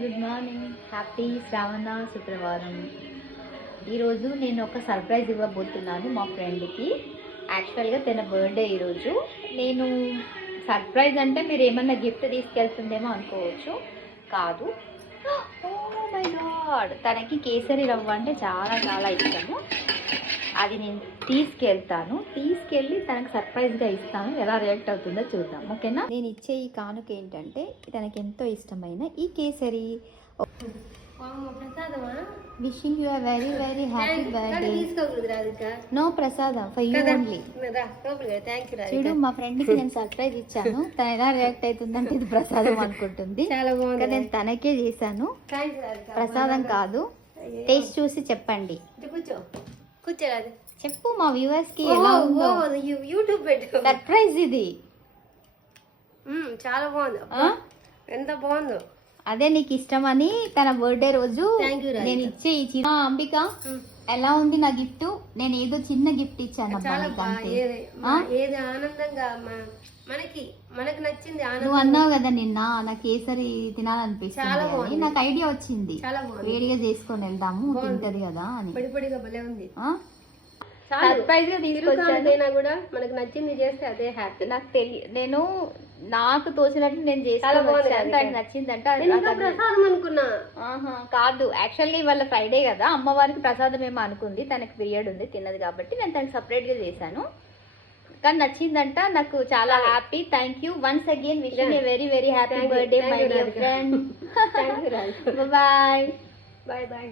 Good morning, happy శ్రావణ శుక్రవారం. ఈరోజు నేను ఒక సర్ప్రైజ్ ఇవ్వబోతున్నాను మా ఫ్రెండ్కి. యాక్చువల్గా తన బర్త్డే ఈరోజు. నేను సర్ప్రైజ్ అంటే మీరు ఏమన్నా గిఫ్ట్ తీసుకెళ్తుందేమో అనుకోవచ్చు, కాదు. ఓ మై గాడ్, తనకి కేసరి రవ్వ అంటే చాలా చాలా ఇష్టము. అది నేను తీసుకెళ్ళి తనకు సర్ప్రైజ్గా ఇస్తాను. ఎలా రియాక్ట్ అవుతుందో చూద్దాం, ఓకేనా? నేను ఇచ్చే ఈ కానుక ఏంటంటే తనకి ఎంతో ఇష్టమైన ఈ కేసరి. Wishing you very very happy birthday. No prasadam, for you only. చూడు, మా ఫ్రెండ్కి నేను సర్ప్రైజ్ ఇచ్చాను. తను ఎలా రియాక్ట్ అవుతుందంటే ఇది ప్రసాదం అనుకుంటుంది. నేను తనకే చేశాను, ప్రసాదం కాదు. టేస్ట్ చూసి చెప్పండి. కూర్చోరాదు, చెప్పు మా వ్యూవర్స్ కి ఎలా ఉందో. యూట్యూబ్ పెట్టు, సర్ప్రైజ్ ఇది. చాలా బాగుంది, ఎంత బాగుందో. అదే నీకు ఇష్టమని తన బర్త్డే రోజు నేను ఇచ్చే ఈ చిన్న అంబిక ఎలా ఉంది నా గిఫ్ట్. నేను ఏదో చిన్న గిఫ్ట్ ఇచ్చాను. ఏది ఆనందంగా మనకి నచ్చింది. నువ్వు అన్నావు కదా నిన్న నాకు కేసరి తినాలనిపిస్తుంది, నాకు ఐడియా వచ్చింది. వేడిగా చేసుకొని వెళ్దాము, తింటది కదా అని. పొడిపొడిగా భలే ఉంది. సర్ప్రైజ్ గా తీసుకొచ్చాను కూడా మనకు నచ్చింది చేస్తే అదే హ్యాపీ. నాకు తోచినట్టు నేను చేస్తాను. నచ్చిందంటే ప్రసాదం అనుకున్నా. కాదు, యాక్చువల్లీ ఇవాళ ఫ్రైడే కదా, అమ్మవారికి ప్రసాదం ఏమో అనుకుంది. తనకి పీరియడ్ ఉంది, తిన్నది కాబట్టి నేను తనకి సపరేట్ గా చేశాను. కానీ నచ్చిందంట, నాకు చాలా happy. Thank you once again. Wishing a very very happy birthday my dear friend. Bye bye bye.